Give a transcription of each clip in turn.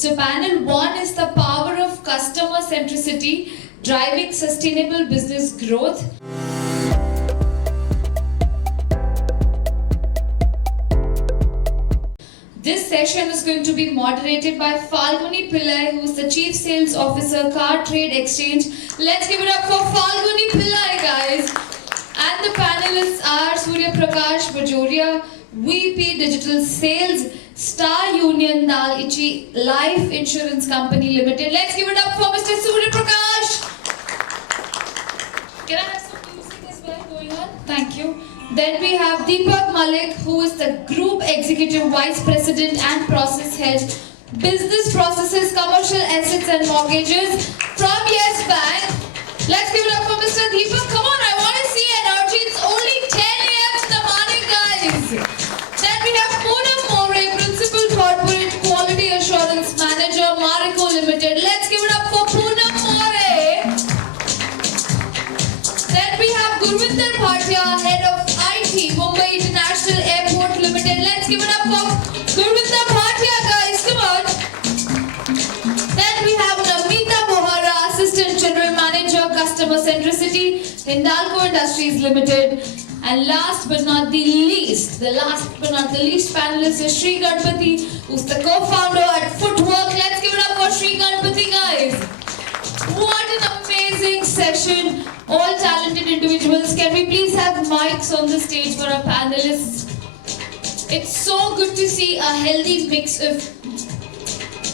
So panel 1 is the power of customer centricity, driving sustainable business growth. This session is going to be moderated by Falguni Pillai, who is the Chief Sales Officer, Car Trade Exchange. Let's give it up for Falguni Pillai, guys. And the panelists are Surya Prakash Bajoria, VP Digital Sales, Star Union Dal-Ichi Life Insurance Company Limited. Let's give it up for Mr. Surya Prakash. Can I have some music as well going on? Thank you. Then we have Deepak Malik, who is the Group Executive Vice President and Process Head, Business Processes, Commercial Assets and Mortgages from Yes Bank. Let's give it up for Mr. Deepak. Come on, I want to see energy. It's only 10 a.m. in the morning, guys. Then we have Poonam More, Principal Corporate Quality Assurance Manager, Marico Limited. Let's give it up for Poonam More. Then we have Gurvinder Bhatia, Head of IT, Mumbai International Airport Limited. Let's give it up for Gurvinder Bhatia, guys. Come on. Then we have Namita Bohara, Assistant General Manager, Customer Centricity, Hindalco Industries Limited. And last but not the least, panelist is Sri Ganpati, who's the co-founder at Footwork. Let's give it up for Sri Ganpati, guys. What an amazing session. All talented individuals. Can we please have mics on the stage for our panelists? It's so good to see a healthy mix of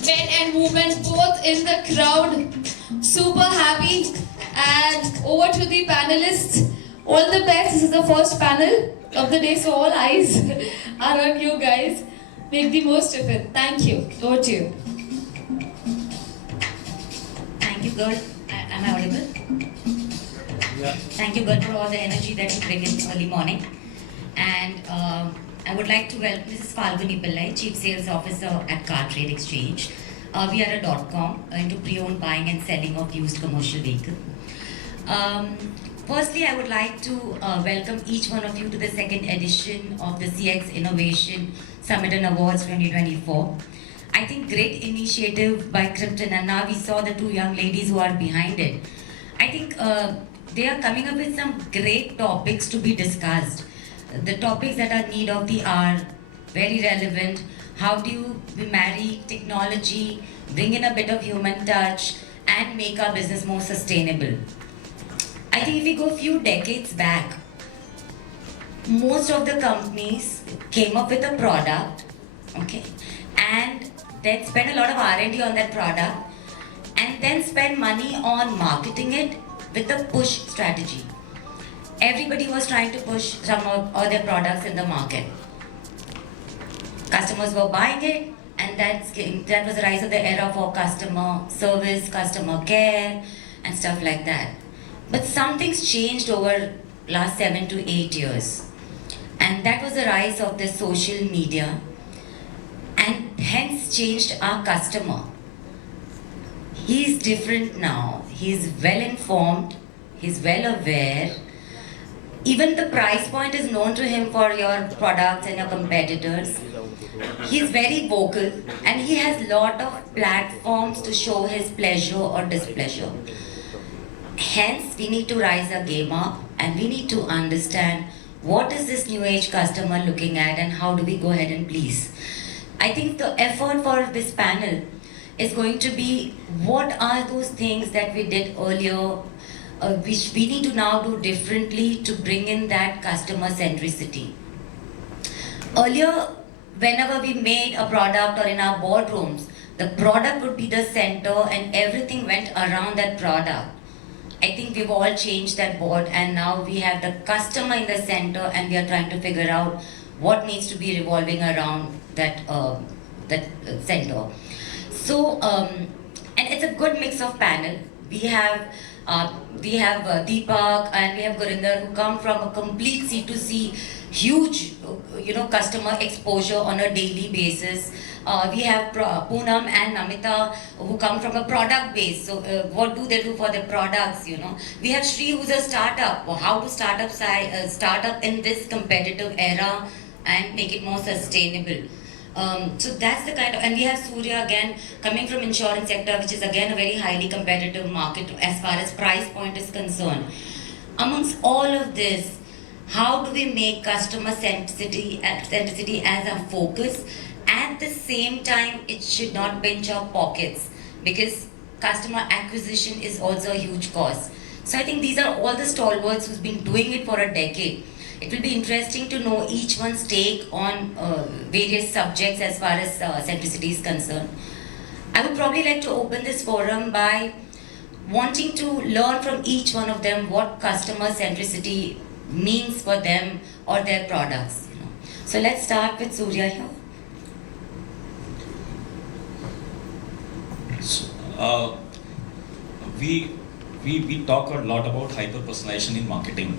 men and women both in the crowd. Super happy. And over to the panelists. All the best. This is the first panel of the day, so all eyes are on you guys. Make the most of it. Thank you. Over to you. Thank you, girl. Am I audible? Yeah. Thank you, girl, for all the energy that you bring in early morning. And I would like to welcome Mrs. Falguni Pillai, Chief Sales Officer at Car Trade Exchange. We are a .com into pre-owned buying and selling of used commercial vehicles. Firstly, I would like to welcome each one of you to the second edition of the CX Innovation Summit and Awards 2024. I think great initiative by Krypton, and now we saw the two young ladies who are behind it. I think they are coming up with some great topics to be discussed. The topics that are need of the hour, very relevant. How do you marry technology, bring in a bit of human touch, and make our business more sustainable? I think if we go a few decades back, most of the companies came up with a product, okay, and then spend a lot of R&D on that product, and then spend money on marketing it with a push strategy. Everybody was trying to push some of their products in the market. Customers were buying it, and that was the rise of the era for customer service, customer care, and stuff like that. But something's changed over last 7 to 8 years, and that was the rise of the social media, and hence changed our customer. He's different now. He's well informed, he's well aware. Even the price point is known to him for your products and your competitors. He's very vocal, and he has lot of platforms to show his pleasure or displeasure. Hence, we need to rise our game up, and we need to understand what is this new age customer looking at, and how do we go ahead and please. I think the effort for this panel is going to be what are those things that we did earlier, which we need to now do differently to bring in that customer centricity. Earlier, whenever we made a product or in our boardrooms, the product would be the center and everything went around that product. I think we've all changed that board, and now we have the customer in the center, and we are trying to figure out what needs to be revolving around that center. So, and it's a good mix of panel. We have Deepak and we have Gurinder, who come from a complete C2C, huge, customer exposure on a daily basis. We have Poonam and Namita, who come from a product base. So what do they do for their products, We have Sri, who's a startup. How to start up in this competitive era and make it more sustainable. So that's the kind of, and we have Surya again coming from insurance sector, which is again a very highly competitive market as far as price point is concerned. Amongst all of this, how do we make customer centricity as a focus? At the same time, it should not pinch our pockets, because customer acquisition is also a huge cost. So I think these are all the stalwarts who's been doing it for a decade. It will be interesting to know each one's take on various subjects as far as centricity is concerned. I would probably like to open this forum by wanting to learn from each one of them what customer centricity means for them or their products. So let's start with Surya here. So, we talk a lot about hyper personalization in marketing,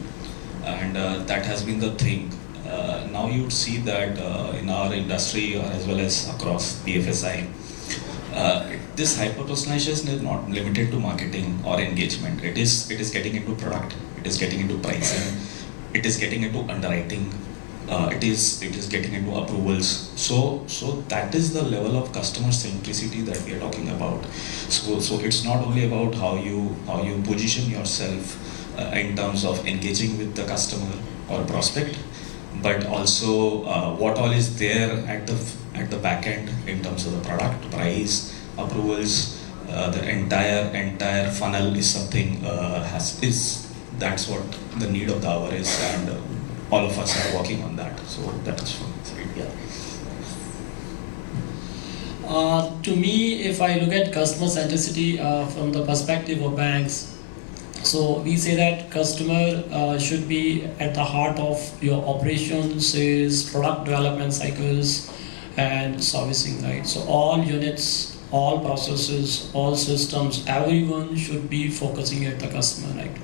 and that has been the thing. Now you would see that in our industry as well as across BFSI, this hyper personalization is not limited to marketing or engagement. It is getting into product, it is getting into pricing, it is getting into underwriting, it is getting into approvals. So that is the level of customer centricity that we are talking about. So it's not only about how you position yourself in terms of engaging with the customer or prospect, but also what all is there at the back end in terms of the product, price, approvals. The entire funnel is something that's what the need of the hour is, and all of us are working on that. So that is from my side. Yeah. To me, if I look at customer centricity from the perspective of banks, so we say that customer should be at the heart of your operations, sales, product development cycles, and servicing, right? So all units, all processes, all systems, everyone should be focusing at the customer, right?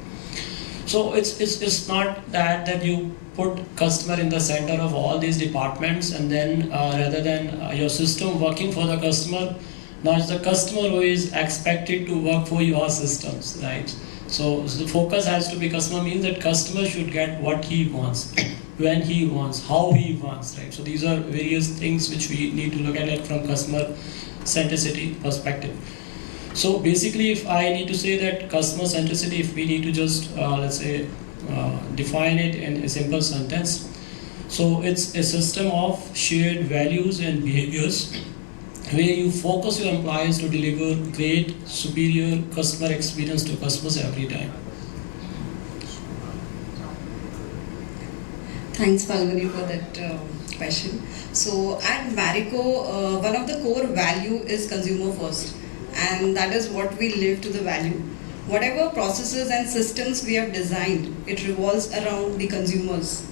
So it's not that you put customer in the center of all these departments, and then rather than your system working for the customer, now it's the customer who is expected to work for your systems, right? So the focus has to be customer, means that customer should get what he wants, when he wants, how he wants, right? So these are various things which we need to look at it from customer centricity perspective. So basically, if I need to say that customer centricity, if we need to just let's say define it in a simple sentence, so it's a system of shared values and behaviors where you focus your employees to deliver great, superior customer experience to customers every time. Thanks, Falguni, for that question. So at Marico, one of the core value is consumer first, and that is what we live to the value. Whatever processes and systems we have designed, it revolves around the consumers,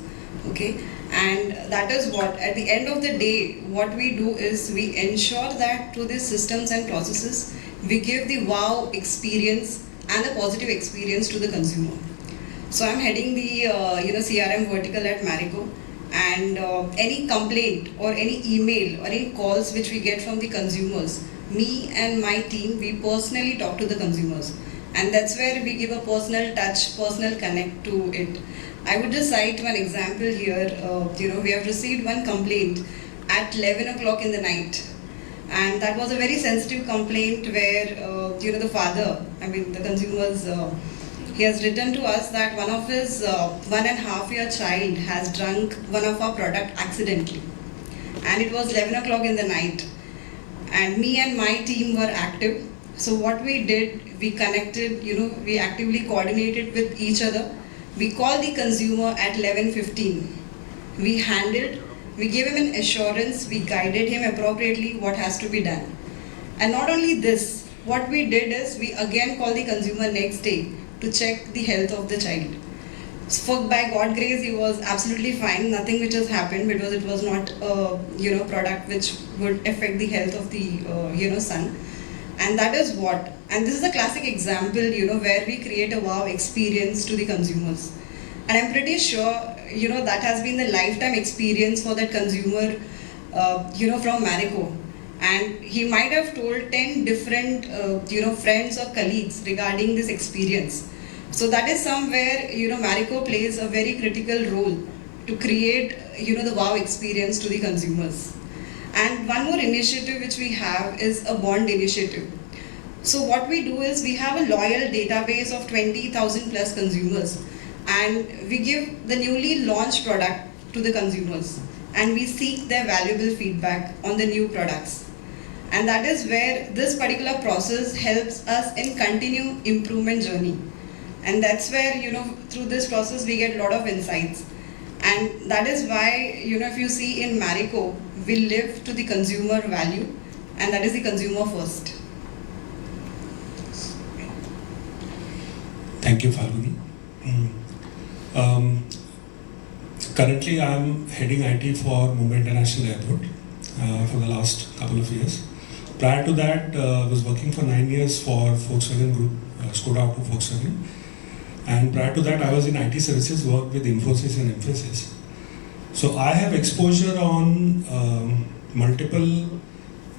okay? And that is what, at the end of the day, what we do is we ensure that through these systems and processes, we give the wow experience and the positive experience to the consumer. So I'm heading the CRM vertical at Marico, and any complaint or any email or any calls which we get from the consumers, me and my team, we personally talk to the consumers. And that's where we give a personal touch, personal connect to it. I would just cite one example here. We have received one complaint at 11 o'clock in the night. And that was a very sensitive complaint where, the father, the consumers, he has written to us that one of his 1.5-year child has drunk one of our product accidentally. And it was 11 o'clock in the night. And me and my team were active. So what we did, we connected, we actively coordinated with each other. We called the consumer at 11:15. We handled, we gave him an assurance, we guided him appropriately what has to be done. And not only this, what we did is we again called the consumer next day to check the health of the child. So by God's grace, he was absolutely fine, nothing which has happened because it was not a product which would affect the health of the son. And that is what, and this is a classic example, where we create a wow experience to the consumers. And I'm pretty sure, that has been the lifetime experience for that consumer, from Marico. And he might have told 10 different, friends or colleagues regarding this experience. So that is somewhere, Marico plays a very critical role to create, the wow experience to the consumers. And one more initiative which we have is a bond initiative. So what we do is we have a loyal database of 20,000 plus consumers, and we give the newly launched product to the consumers, and we seek their valuable feedback on the new products. And that is where this particular process helps us in continue improvement journey. And that's where, through this process we get a lot of insights. And that is why, if you see in Marico, we live to the consumer value, and that is the consumer first. Thank you, Falguni. Currently, I am heading IT for Mumbai International Airport for the last couple of years. Prior to that, I was working for 9 years for Volkswagen Group, Skoda Auto Volkswagen. And prior to that, I was in IT services, worked with Infosys and Mphasis. So I have exposure on multiple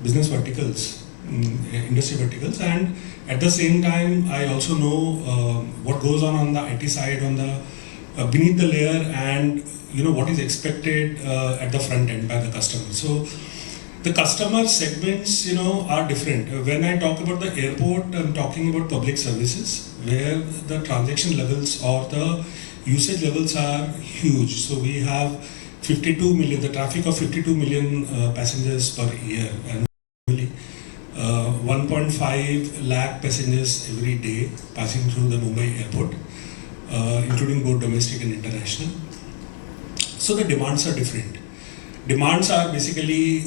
business verticals, industry verticals, and at the same time, I also know what goes on the IT side, on the beneath the layer, and what is expected at the front end by the customer. So the customer segments, are different. When I talk about the airport, I'm talking about public services, where the transaction levels or the usage levels are huge. So we have 52 million, the traffic of 52 million passengers per year, and 1.5 lakh passengers every day passing through the Mumbai airport, including both domestic and international. So the demands are different. Demands are basically,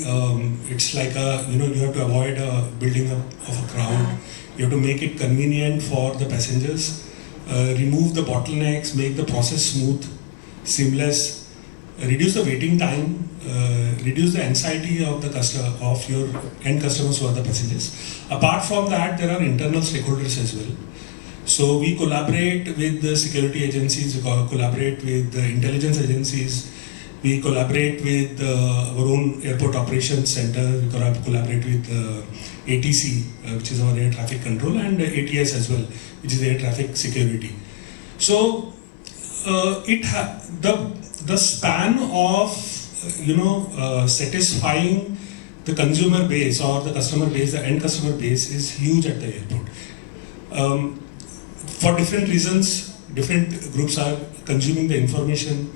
it's like you have to avoid building up of a crowd. You have to make it convenient for the passengers, remove the bottlenecks, make the process smooth, seamless, reduce the waiting time, reduce the anxiety of the customer, of your end customers who are the passengers. Apart from that, there are internal stakeholders as well. So we collaborate with the security agencies, we collaborate with the intelligence agencies, we collaborate with our own airport operations center, we collaborate with ATC, which is our air traffic control, and ATS as well, which is air traffic security. So the span of satisfying the consumer base or the customer base, the end customer base, is huge at the airport. For different reasons, different groups are consuming the information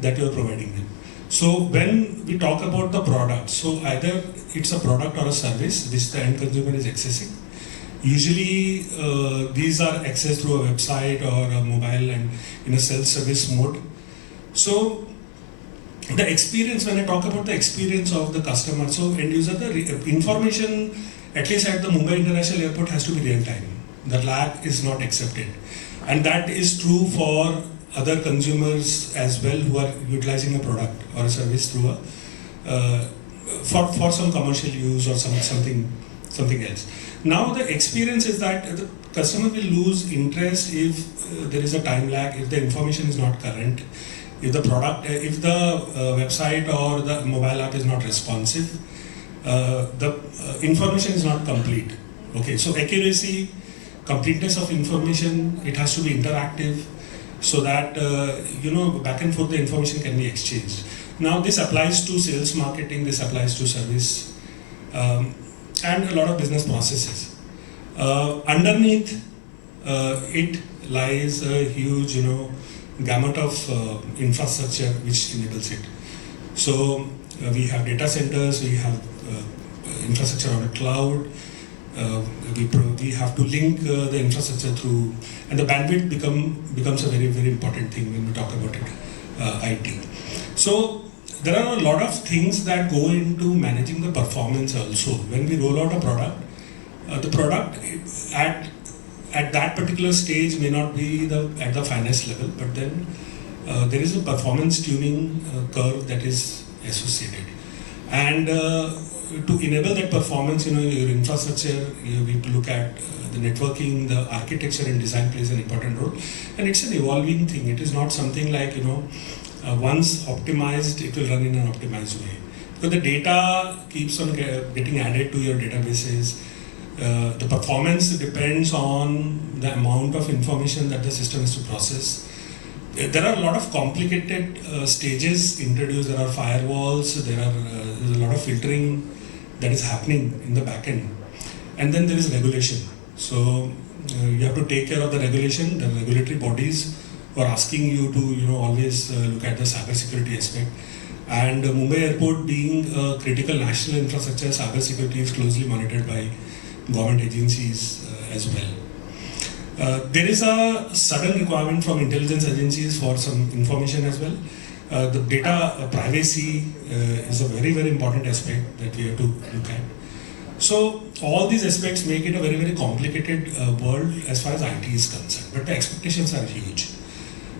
that you are providing them. So when we talk about the product, so either it's a product or a service which the end consumer is accessing. Usually these are accessed through a website or a mobile and in a self-service mode. So the experience, when I talk about the experience of the customer, so end user, the information, at least at the Mumbai International Airport, has to be real time. The lag is not accepted. And that is true for other consumers as well who are utilizing a product or a service through for some commercial use or something else. Now the experience is that the customer will lose interest if there is a time lag, if the information is not current, if the product, if the website or the mobile app is not responsive, the information is not complete. Okay, so accuracy, completeness of information, it has to be interactive, so that back and forth the information can be exchanged. Now this applies to sales marketing, this applies to service, and a lot of business processes. Underneath it lies a huge gamut of infrastructure which enables it. So we have data centers, we have infrastructure on the cloud, we have to link the infrastructure through, and the bandwidth becomes a very, very important thing when we talk about it, IT. So there are a lot of things that go into managing the performance also. When we roll out a product, the product at that particular stage may not be at the finest level, but then there is a performance tuning curve that is associated. And to enable that performance, your infrastructure, we look at the networking, the architecture and design plays an important role. And it's an evolving thing. It is not something like, once optimized, it will run in an optimized way. Because the data keeps on getting added to your databases. The performance depends on the amount of information that the system has to process. there are a lot of complicated stages introduced. There are firewalls, there's a lot of filtering that is happening in the back end. And then there is regulation. So you have to take care of the regulation. The regulatory bodies are asking you to always look at the cybersecurity aspect. And Mumbai Airport being a critical national infrastructure, cybersecurity is closely monitored by government agencies as well. There is a sudden requirement from intelligence agencies for some information as well. The data privacy is a very, very important aspect that we have to look at. So all these aspects make it a very, very complicated world as far as IT is concerned, but the expectations are huge.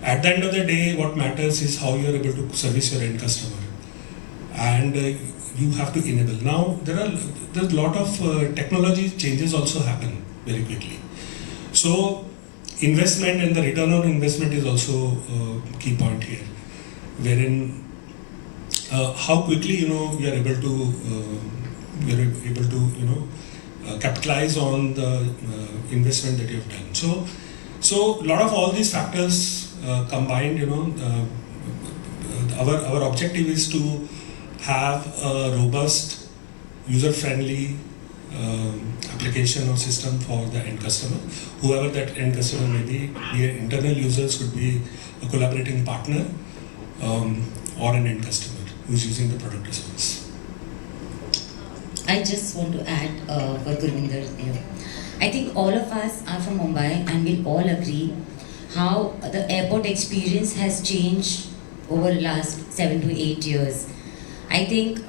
At the end of the day, what matters is how you are able to service your end customer, and you have to enable. Now there's a lot of technology changes also happen very quickly. So investment and the return on investment is also a key point here, wherein how quickly you are able to capitalize on the investment that you have done. So a lot of all these factors combined, our objective is to have a robust, user-friendly application or system for the end customer, whoever that end customer may be it internal users, could be a collaborating partner, or an end customer who's using the product or service. I just want to add for Gurvinder here. I think all of us are from Mumbai and we'll all agree how the airport experience has changed over the last 7 to 8 years. I think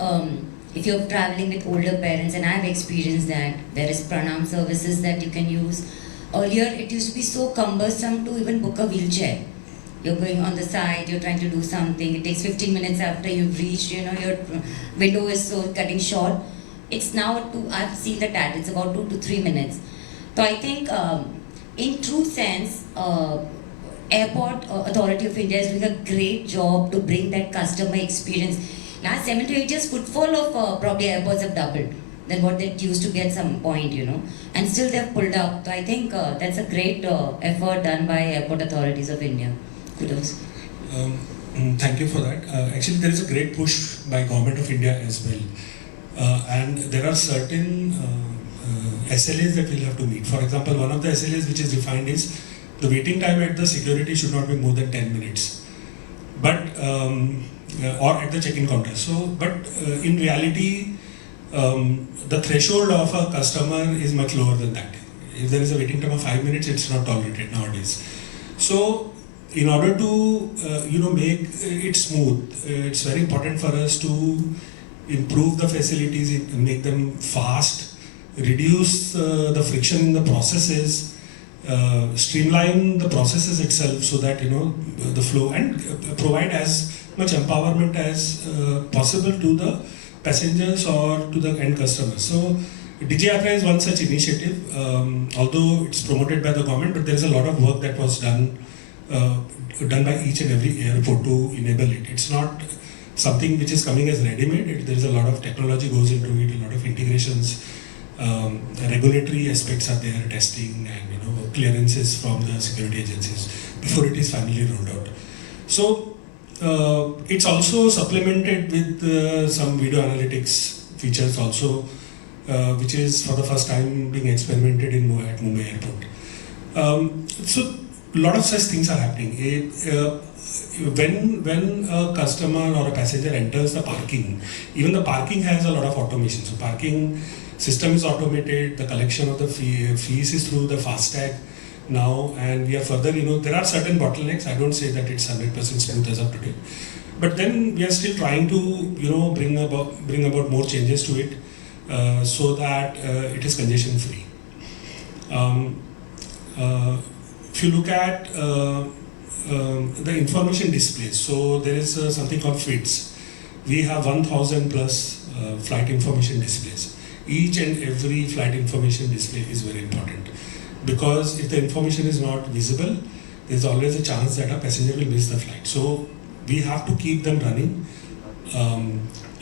if you're traveling with older parents, and I've experienced that, there is pranam services that you can use. Earlier it used to be so cumbersome to even book a wheelchair. You're going on the side, you're trying to do something, it takes 15 minutes after you've reached, your window is so cutting short. It's now, I've seen the ad, it's about 2 to 3 minutes. So I think in true sense, Airport Authority of India is doing a great job to bring that customer experience. Last 7 to 8 years, footfall of probably airports have doubled than what they used to get some point, and still they've pulled up. So I think that's a great effort done by Airport Authorities of India. Kudos. Thank you for that. Actually, there is a great push by Government of India as well. And there are certain SLAs that we'll have to meet. For example, one of the SLAs which is defined is the waiting time at the security should not be more than 10 minutes, but or at the check-in counter. But in reality, the threshold of a customer is much lower than that. If there is a waiting time of 5 minutes, it's not tolerated nowadays. So, in order to make it smooth, it's very important for us to improve the facilities, make them fast, reduce the friction in the processes, streamline the processes itself so that the flow, and provide as much empowerment as possible to the passengers or to the end customers. So DigiYatra is one such initiative, although it's promoted by the government, but there is a lot of work that was done by each and every airport to enable it. It's not something which is coming as ready-made. There is a lot of technology goes into it, a lot of integrations, regulatory aspects are there, testing and clearances from the security agencies before it is finally rolled out. So it's also supplemented with some video analytics features also, which is for the first time being experimented at Mumbai Airport. So a lot of such things are happening. When a customer or a passenger enters the parking, even the parking has a lot of automation. So parking system is automated, the collection of the fees is through the FASTag now, and we are further, there are certain bottlenecks. I don't say that it's 100% smooth as of today, but then we are still trying to, bring about more changes to it, so that it is congestion free. If you look at the information displays, so there is something called FIDS. We have 1,000 plus flight information displays. Each and every flight information display is very important, because if the information is not visible, there is always a chance that a passenger will miss the flight. So we have to keep them running,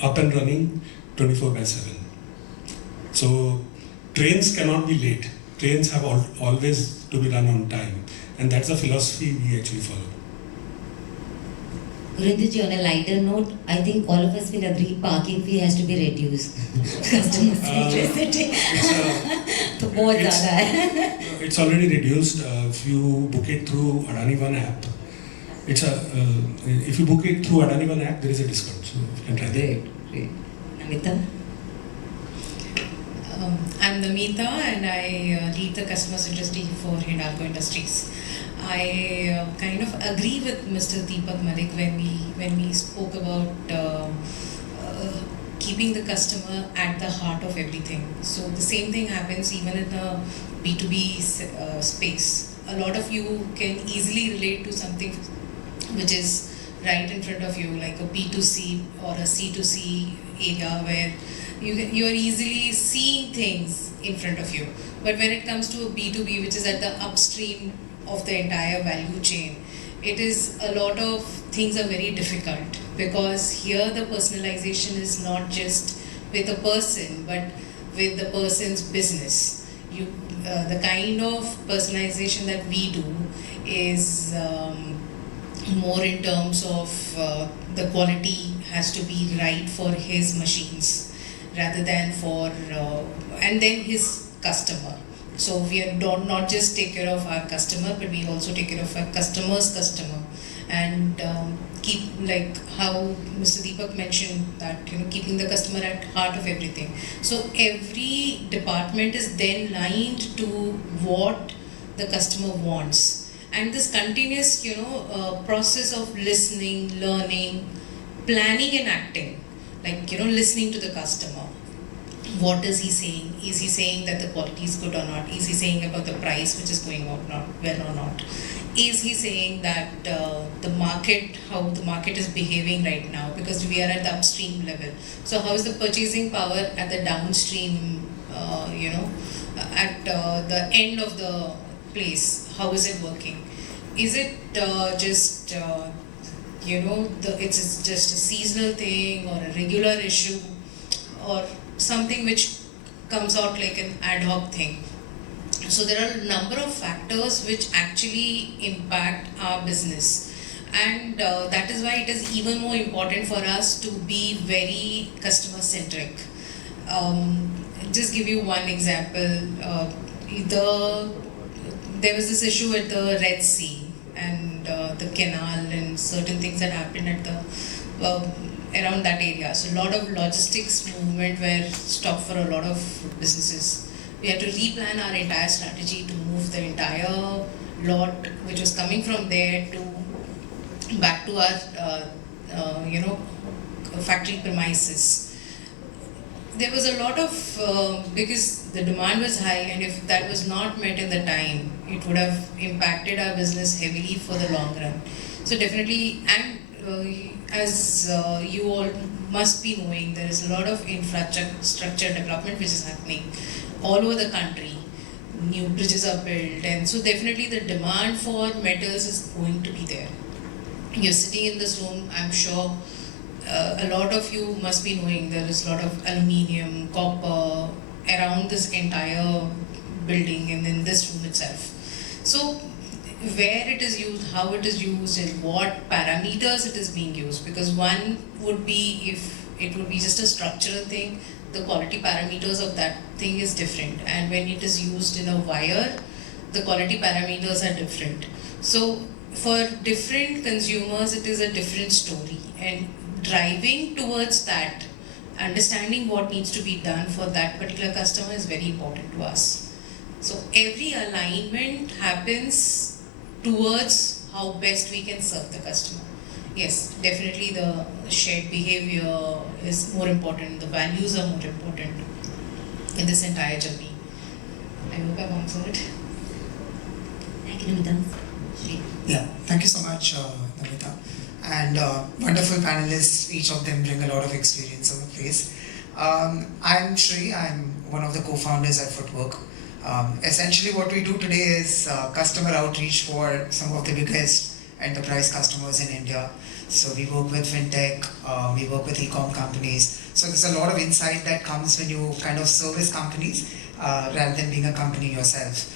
up and running 24/7. So trains cannot be late. Trains have always to be run on time, and that's the philosophy we actually follow. Gurindji, on a lighter note, I think all of us will agree parking fee has to be reduced. Customer centricity. तो बहुत ज़्यादा है. It's already reduced. If you book it through Adani One app, if you book it through Adani One app, there is a discount. So you can try that. Great. Namita? I'm Namita and I lead the customer centricity for Hindalco Industries. I kind of agree with Mr. Deepak Malik when we spoke about keeping the customer at the heart of everything. So the same thing happens even in the B2B space. A lot of you can easily relate to something which is right in front of you, like a B2C or a C2C area where you are easily seeing things in front of you. But when it comes to a B2B, which is at the upstream of the entire value chain, it is a lot of things are very difficult, because here the personalization is not just with a person but with the person's business. The kind of personalization that we do is more in terms of the quality has to be right for his machines rather than for and then his customer. So we are not just take care of our customer, but we also take care of our customer's customer, and keep, like how Mr. Deepak mentioned, that keeping the customer at heart of everything. So every department is then lined to what the customer wants, and this continuous process of listening, learning, planning and acting, like listening to the customer. What is he saying? Is he saying that the quality is good or not? Is he saying about the price which is going out not well or not? Is he saying that the market, how the market is behaving right now, because we are at the upstream level? So how is the purchasing power at the downstream, at the end of the place? How is it working? Is it just it's just a seasonal thing or a regular issue, or something which comes out like an ad hoc thing? So there are a number of factors which actually impact our business, and that is why it is even more important for us to be very customer centric. Just give you one example. There was this issue at the Red Sea and the canal and certain things that happened at the around that area. So a lot of logistics movement were stopped for a lot of businesses. We had to replan our entire strategy to move the entire lot which was coming from there to back to our factory premises. There was a lot of because the demand was high, and if that was not met in the time, it would have impacted our business heavily for the long run. So definitely, and as you all must be knowing, there is a lot of infrastructure development which is happening all over the country. New bridges are built, and so definitely the demand for metals is going to be there. You're sitting in this room, I'm sure a lot of you must be knowing there is a lot of aluminium, copper around this entire building and in this room itself. So where it is used, how it is used, and what parameters it is being used, because one would be, if it would be just a structural thing, the quality parameters of that thing is different, and when it is used in a wire, the quality parameters are different. So for different consumers it is a different story, and driving towards that, understanding what needs to be done for that particular customer is very important to us. So every alignment happens towards how best we can serve the customer. Yes, definitely the shared behavior is more important, the values are more important in this entire journey. I hope I've answered it. Thank you, Namita. Yeah, thank you so much, Namita. And wonderful panelists, each of them bring a lot of experience on the place. I'm Shri, I'm one of the co-founders at Footwork. Essentially what we do today is customer outreach for some of the biggest enterprise customers in India. So we work with fintech, we work with e-com companies. So there's a lot of insight that comes when you kind of service companies rather than being a company yourself.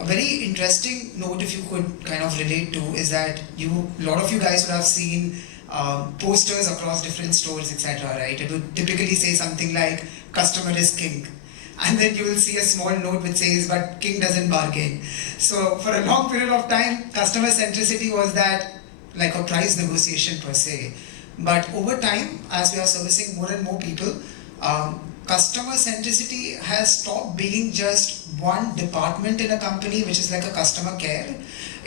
a very interesting note, if you could kind of relate to, is that a lot of you guys would have seen posters across different stores, etc. Right? It would typically say something like "Customer is king," and then you will see a small note which says, "But king doesn't bargain." So for a long period of time, customer centricity was that like a price negotiation per se. But over time, as we are servicing more and more people, customer centricity has stopped being just one department in a company, which is like a customer care,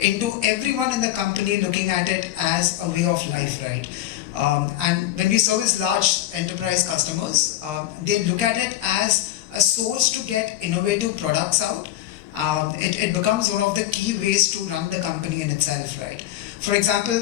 into everyone in the company looking at it as a way of life, right? And when we service large enterprise customers, they look at it as a source to get innovative products out. It becomes one of the key ways to run the company in itself, right? For example,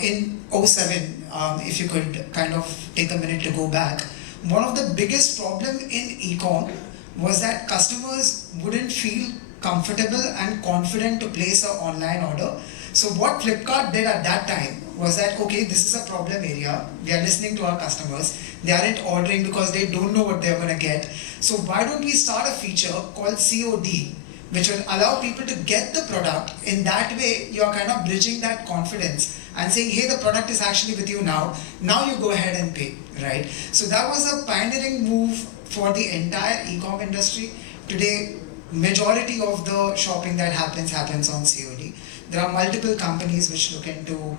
in 2007, if you could kind of take a minute to go back, one of the biggest problem in e-com was that customers wouldn't feel comfortable and confident to place an online order. So what Flipkart did at that time was that, okay, this is a problem area, we are listening to our customers, they aren't ordering because they don't know what they're going to get. So why don't we start a feature called COD, which will allow people to get the product. In that way, you're kind of bridging that confidence and saying, hey, the product is actually with you now you go ahead and pay, right? So that was a pioneering move for the entire e-com industry. Today, majority of the shopping that happens on COD. There are multiple companies which look into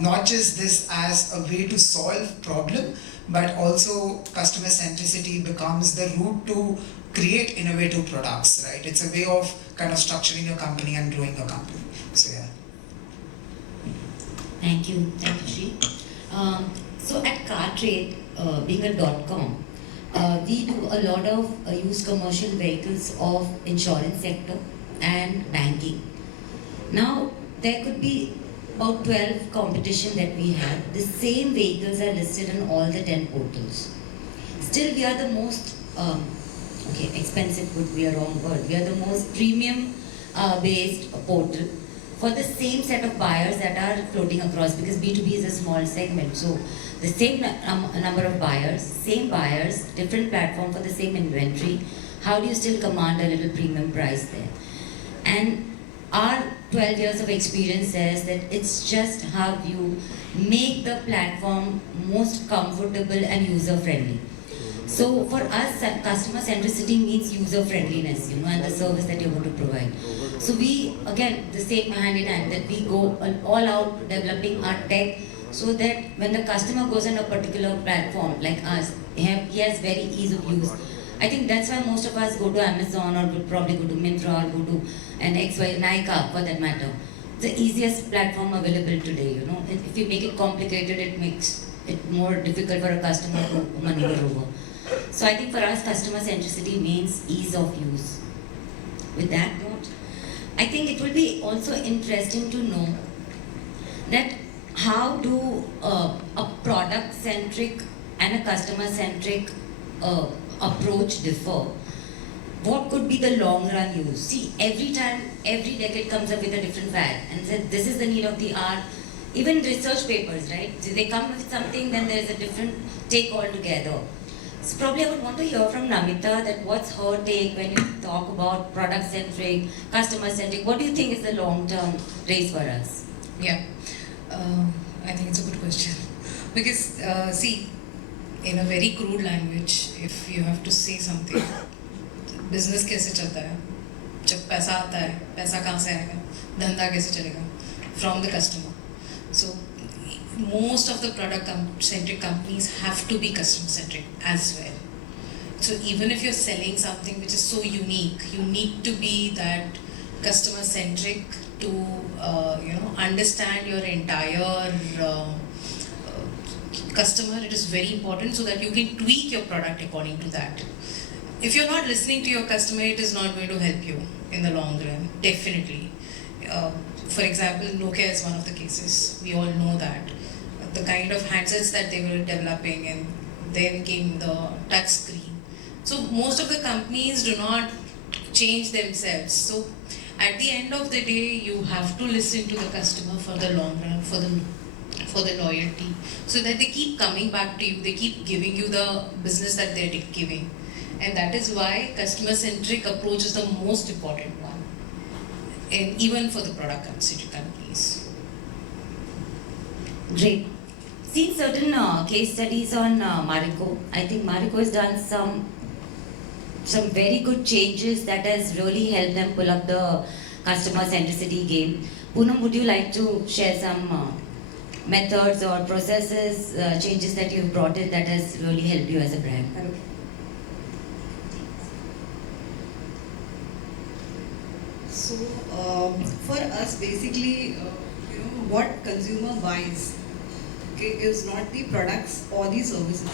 not just this as a way to solve problem, but also customer centricity becomes the route to create innovative products, right? It's a way of kind of structuring your company and growing your company. So yeah. Thank you, Shri. So at Cartrade, being a .com, we do a lot of used commercial vehicles of insurance sector and banking. Now, there could be about 12 competition that we have. The same vehicles are listed on all the 10 portals. Still, we are the most, expensive would be a wrong word. We are the most premium based portal for the same set of buyers that are floating across, because B2B is a small segment. So the same number of buyers, same buyers, different platform for the same inventory. How do you still command a little premium price there? And our 12 years of experience says that it's just how you make the platform most comfortable and user-friendly. So for us, customer centricity means user-friendliness, and the service that you want to provide. So we, again, the same hand in hand, that we go all out developing our tech so that when the customer goes on a particular platform like us, he has very ease of use. I think that's why most of us go to Amazon, or would probably go to Myntra, or go to an XY, Nykaa for that matter. The easiest platform available today, If you make it complicated, it makes it more difficult for a customer to maneuver over. So I think for us, customer centricity means ease of use. With that note, I think it will be also interesting to know that how do a product-centric and a customer-centric approach differ. What could be the long-run use? See, every decade comes up with a different fad, and said this is the need of the hour. Even research papers, right? So they come with something, then there's a different take altogether. So probably I would want to hear from Namita that what's her take when you talk about product-centric, customer-centric. What do you think is the long-term race for us? Yeah, I think it's a good question. Because, see, in a very crude language, if you have to say something, business कैसे चलता है? जब पैसा आता है, पैसा कहाँ से आएगा? धंधा कैसे चलेगा? From the customer. So most of the product-centric companies have to be customer-centric as well. So even if you're selling something which is so unique, you need to be that customer-centric to understand your entire customer. It is very important so that you can tweak your product according to that. If you're not listening to your customer, it is not going to help you in the long run, definitely. For example, Nokia is one of the cases. We all know that. The kind of handsets that they were developing, and then came the touch screen. So most of the companies do not change themselves. So at the end of the day, you have to listen to the customer for the long run, for the loyalty, so that they keep coming back to you, they keep giving you the business that they're giving. And that is why customer-centric approach is the most important one. and even for the product considered companies. Great. Seen certain case studies on Marico. I think Marico has done some very good changes that has really helped them pull up the customer centricity game. Poonam, would you like to share some methods or processes, changes that you've brought in that has really helped you as a brand? So for us, basically, what consumer buys, okay, is not the products or the services.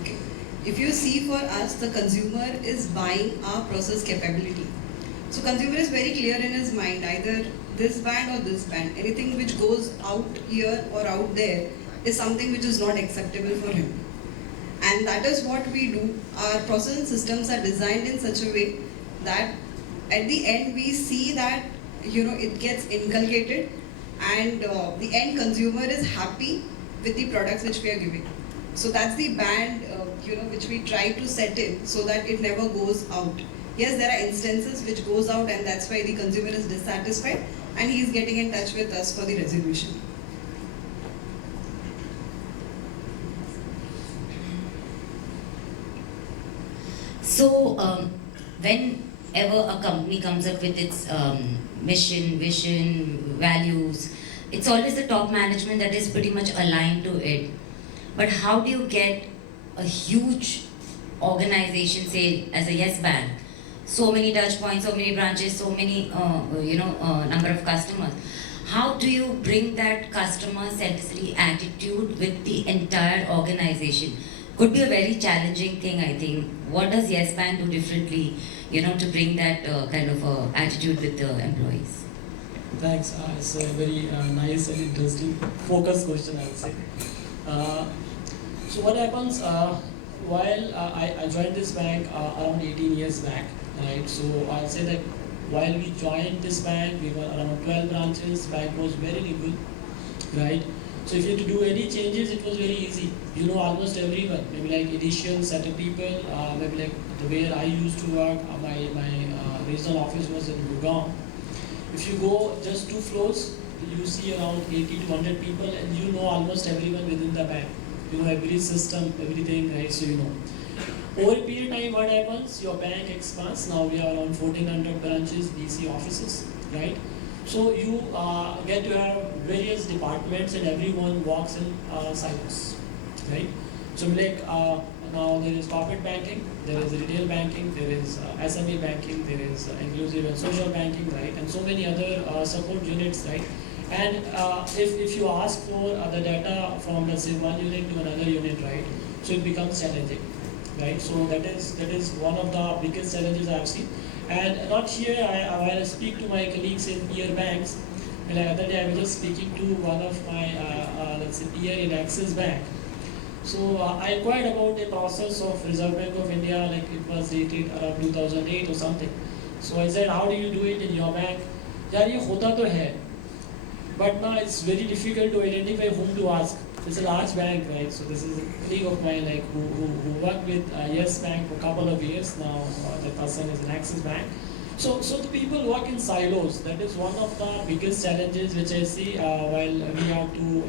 Okay, if you see for us, the consumer is buying our process capability. So consumer is very clear in his mind, either this band or this band. Anything which goes out here or out there is something which is not acceptable for him. And that is what we do. Our process and systems are designed in such a way that at the end we see that it gets inculcated, and the end consumer is happy with the products which we are giving. So that's the band which we try to set in so that it never goes out. Yes, there are instances which goes out, and that's why the consumer is dissatisfied and he is getting in touch with us for the resolution. So, whenever a company comes up with its mission, vision, values, it's always the top management that is pretty much aligned to it. But how do you get a huge organization, say as a Yes Bank, so many touch points, so many branches, so many number of customers? How do you bring that customer centricity attitude with the entire organization? Could be a very challenging thing, I think. What does Yes Bank do differently, to bring that kind of attitude with the employees? Thanks. It's a very nice and interesting focus question, I would say. So what happens while I joined this bank around 18 years back, right? So I'll say that while we joined this bank, we were around 12 branches. Bank was very nimble, right? So if you had to do any changes, it was very easy. You know almost everyone. Maybe like initial set of people. Maybe like the way I used to work. My regional office was in Gurgaon. If you go just 2 floors, you see around 80 to 100 people, and you know almost everyone within the bank. You know every system, everything, right? So you know. Over a period of time, what happens? Your bank expands. Now we are around 1400 branches, DC offices, right? So you get to have various departments, and everyone works in silos, right? So like now there is corporate banking, there is retail banking, there is SME banking, there is inclusive and social banking, right? And so many other support units, right? And if you ask for the data from, let's say, one unit to another unit, right? So it becomes challenging, right? So that is one of the biggest challenges I've seen. And not here, while I speak to my colleagues in peer banks, and the other day I was just speaking to one of my, let's say, peer in Axis Bank. So I inquired about the process of Reserve Bank of India, like it was dated around 2008 or something. So I said, how do you do it in your bank? Yeah, ये होता तो है, but now it's very difficult to identify whom to ask. It's a large bank, right? So this is a colleague of mine, like who worked with Yes Bank for a couple of years now. The person is in Axis Bank. So the people work in silos. That is one of the biggest challenges which I see while we have to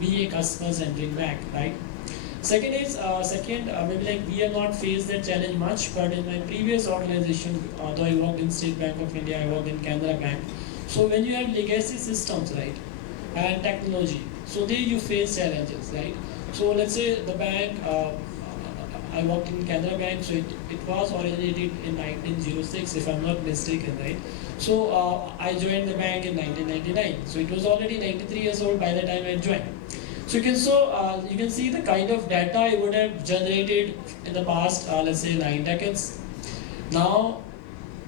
be a customer-centric bank, right? Second is, maybe like we have not faced that challenge much, but in my previous organization, though I worked in State Bank of India, I worked in Canara Bank. So when you have legacy systems, right, and technology, so there you face challenges, right? So let's say the bank, I worked in Canara Bank, so it was originated in 1906, if I'm not mistaken, right? So I joined the bank in 1999, so it was already 93 years old by the time I joined. So you can see the kind of data I would have generated in the past, let's say 9 decades. Now,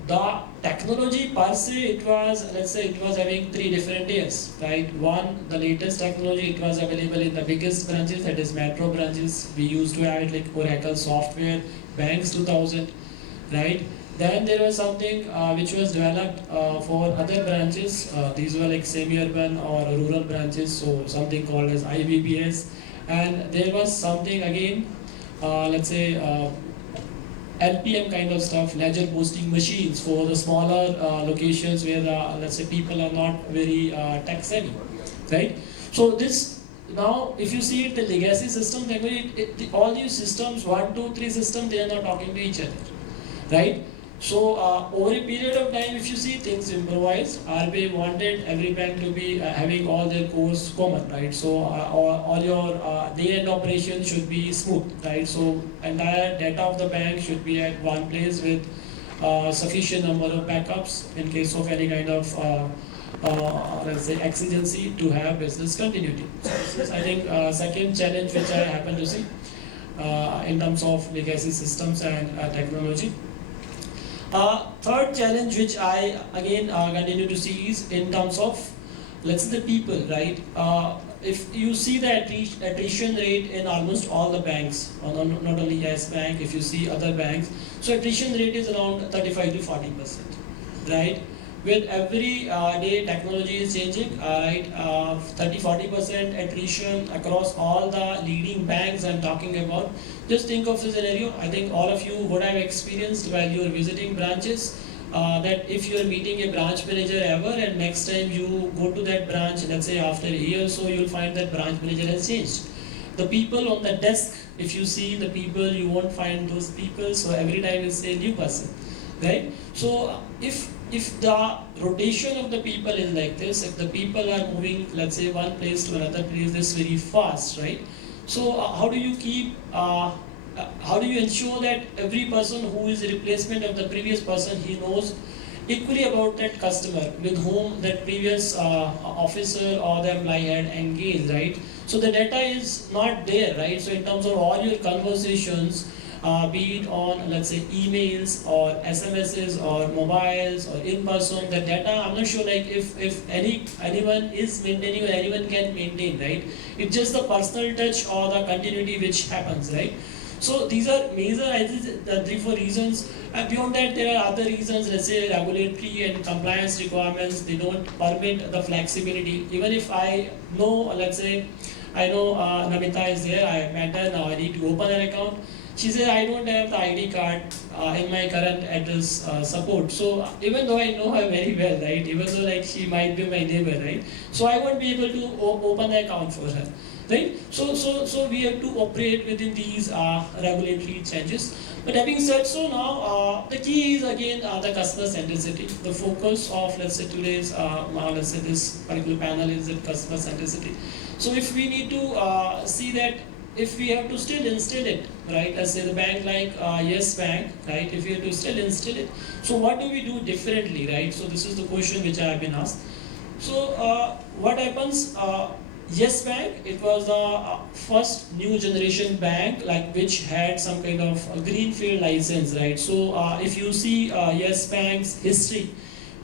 the technology per se, let's say it was having 3 different tiers, right? One, the latest technology, it was available in the biggest branches, that is metro branches. We used to have it like Oracle software, Banks 2000, right? Then there was something which was developed for other branches. These were like semi-urban or rural branches, so something called as IBPS. And there was something again, let's say LPM kind of stuff, ledger posting machines for the smaller locations where let's say people are not very tech savvy, right? So this now, if you see it, the legacy system, all these systems, 1, 2, 3 systems, they are not talking to each other, right? So over a period of time, if you see things improvised, RBI wanted every bank to be having all their cores common, right? So all your day-end operations should be smooth, right? So entire data of the bank should be at one place with sufficient number of backups in case of any kind of let's say exigency to have business continuity. So this is, I think, second challenge which I happen to see in terms of legacy systems and technology. Third challenge which I again continue to see is in terms of, let's say, the people, right? If you see the attrition rate in almost all the banks, not only Yes Bank, if you see other banks, so attrition rate is around 35 to 40%, right? With every day technology is changing, right? 30-40% attrition across all the leading banks I'm talking about. Just think of the scenario. I think all of you would have experienced while you're visiting branches that if you're meeting a branch manager ever and next time you go to that branch, let's say after a year or so, you'll find that branch manager has changed. The people on the desk, if you see the people, you won't find those people. So every time it's a new person, right? So if the rotation of the people is like this, if the people are moving, let's say, one place to another place this very fast, right? So how do you keep, how do you ensure that every person who is a replacement of the previous person, he knows equally about that customer with whom that previous officer or the employee had engaged, right? So the data is not there, right? So in terms of all your conversations, be it on, let's say, emails or SMSs or mobiles or in person, the data, I'm not sure like if anyone is maintaining or anyone can maintain, right? It's just the personal touch or the continuity which happens, right? So these are major, I think, the 3-4 reasons. And beyond that, there are other reasons, let's say regulatory and compliance requirements, they don't permit the flexibility. Even if I know, let's say, I know Namita is there, I met her, now I need to open an account. She said, I don't have the ID card in my current address support. So even though I know her very well, right, even though like she might be my neighbor, right, so I won't be able to open the account for her, right? So we have to operate within these regulatory changes. But having said so, now the key is again the customer centricity. The focus of, let's say, today's let's say this particular panel is the customer centricity. So if we need to see that, if we have to still instill it, right? Let's say the bank like Yes Bank, right? If we have to still instill it, so what do we do differently, right? So this is the question which I have been asked. So what happens? Yes Bank, it was the first new generation bank, like which had some kind of a greenfield license, right? So if you see Yes Bank's history,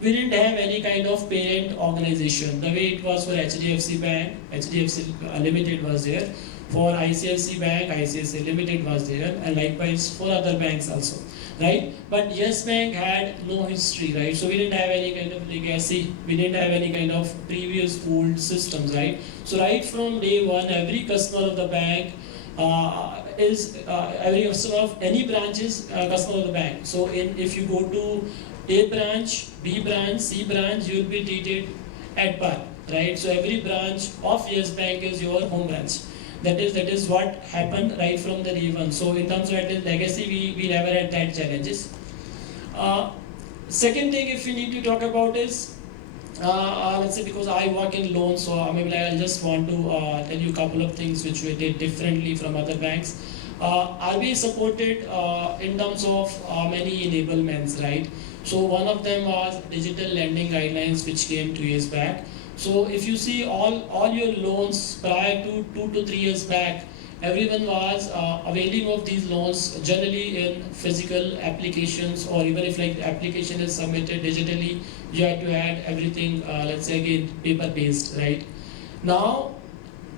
we didn't have any kind of parent organization. The way it was for HDFC Bank, HDFC Limited was there. For ICICI Bank, ICICI Limited was there, and likewise for other banks also, right? But Yes Bank had no history, right? So we didn't have any kind of legacy, we didn't have any kind of previous old systems, right? So right from day one, every customer of the bank every customer of any branch is a customer of the bank. So if you go to A branch, B branch, C branch, you will be treated at par, right? So every branch of Yes Bank is your home branch. That is what happened right from the day one. So in terms of legacy, we never had that challenges. Second thing, if we need to talk about is, let's say, because I work in loans, so maybe I just want to tell you a couple of things which we did differently from other banks. RBI supported in terms of many enablements, right? So one of them was digital lending guidelines which came 2 years back. So if you see all your loans prior to 2 to 3 years back, everyone was availing of these loans generally in physical applications, or even if like the application is submitted digitally, you have to add everything, let's say again, paper-based, right? Now,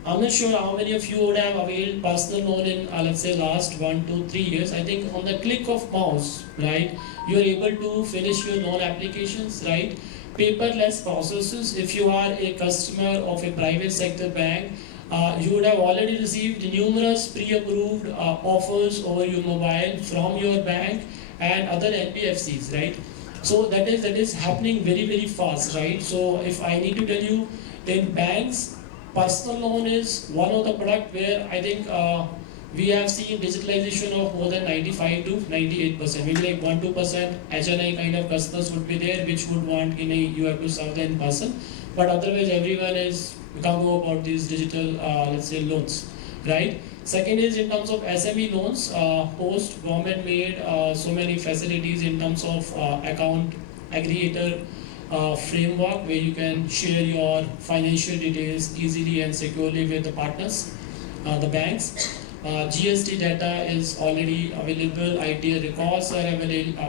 I'm not sure how many of you would have availed personal loan in, let's say, last 1 to 3 years. I think on the click of mouse, right, you're able to finish your loan applications, right? Paperless processes. If you are a customer of a private sector bank, you would have already received numerous pre-approved offers over your mobile from your bank and other NBFCs, right? So that is happening very fast, right? So if I need to tell you, in banks, personal loan is one of the product where I think we have seen digitalization of more than 95 to 98%. Maybe like 1-2% HNI kind of customers would be there, which would want you have to serve them in person. But otherwise, everyone is go about these digital, let's say, loans, right? Second is in terms of SME loans, post government made so many facilities in terms of account aggregator framework where you can share your financial details easily and securely with the partners, the banks. GST data is already available, IT records are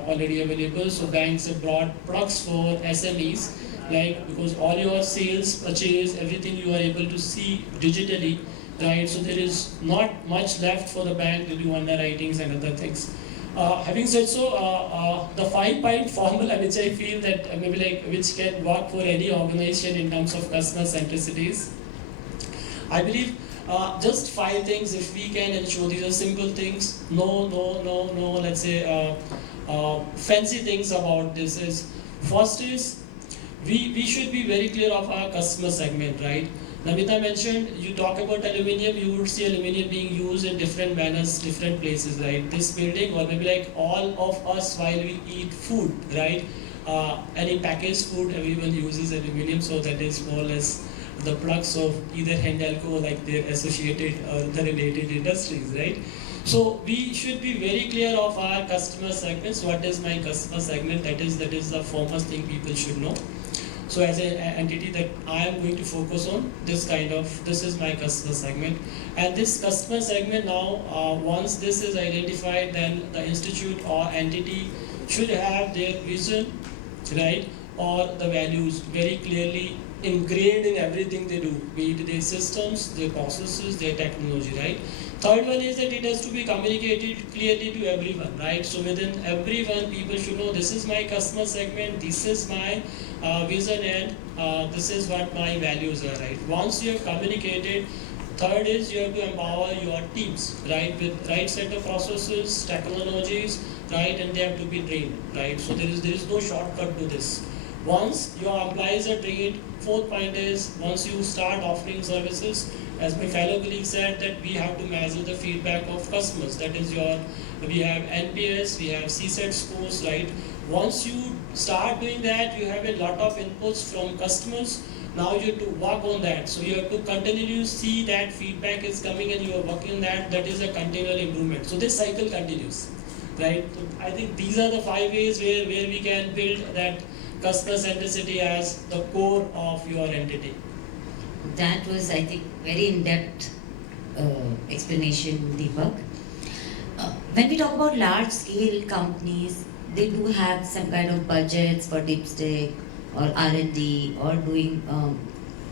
already available, so banks have brought products for SMEs, like because all your sales, purchase, everything you are able to see digitally, right? So there is not much left for the bank to do underwritings and other things. Having said so, the 5-point formula, which I feel that maybe like which can work for any organization in terms of customer centricities, I believe just 5 things if we can ensure. These are simple things. No, let's say fancy things about this is, first is we should be very clear of our customer segment, right? Namita mentioned, you talk about aluminium, you would see aluminium being used in different manners, different places, right? This building, or maybe like all of us while we eat food, right? Any packaged food, everyone uses aluminium, so that is more or less the products of either Hindalco, like their associated or the related industries, right? So we should be very clear of our customer segments. What is my customer segment? That is the foremost thing people should know. So as an entity that I am going to focus on this is my customer segment. And this customer segment now, once this is identified, then the institute or entity should have their vision, right, or the values very clearly ingrained in everything they do, be it their systems, their processes, their technology, right? Third one is that it has to be communicated clearly to everyone, right? So within everyone, people should know this is my customer segment, this is my vision, and this is what my values are, right? Once you have communicated, third is you have to empower your teams, right, with right set of processes, technologies, right, and they have to be trained, right? So there is no shortcut to this. Once your employees are trained, fourth point is once you start offering services, as my fellow colleague said, that we have to measure the feedback of customers. That is we have NPS, we have CSAT scores, right? Once you start doing that, you have a lot of inputs from customers. Now you have to work on that. So you have to continually see that feedback is coming and you are working on that. That is a continual improvement. So this cycle continues, right? So I think these are the 5 ways where we can build that customer centricity as the core of your entity. That was, I think, very in-depth explanation, Deepak. When we talk about large-scale companies, they do have some kind of budgets for dipstick or R&D or doing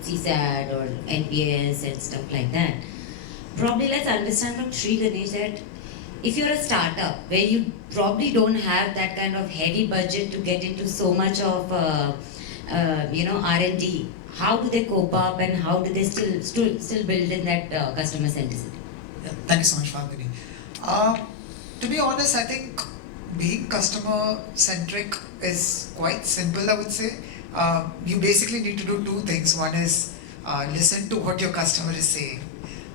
CSAT or NPS and stuff like that. Probably let's understand from 𝐿 that if you're a startup where you probably don't have that kind of heavy budget to get into so much of R&D, how do they cope up and how do they still build in that customer centricity? Yeah, thank you so much, Falguni. To be honest, I think being customer centric is quite simple, I would say. You basically need to do 2 things. One is listen to what your customer is saying.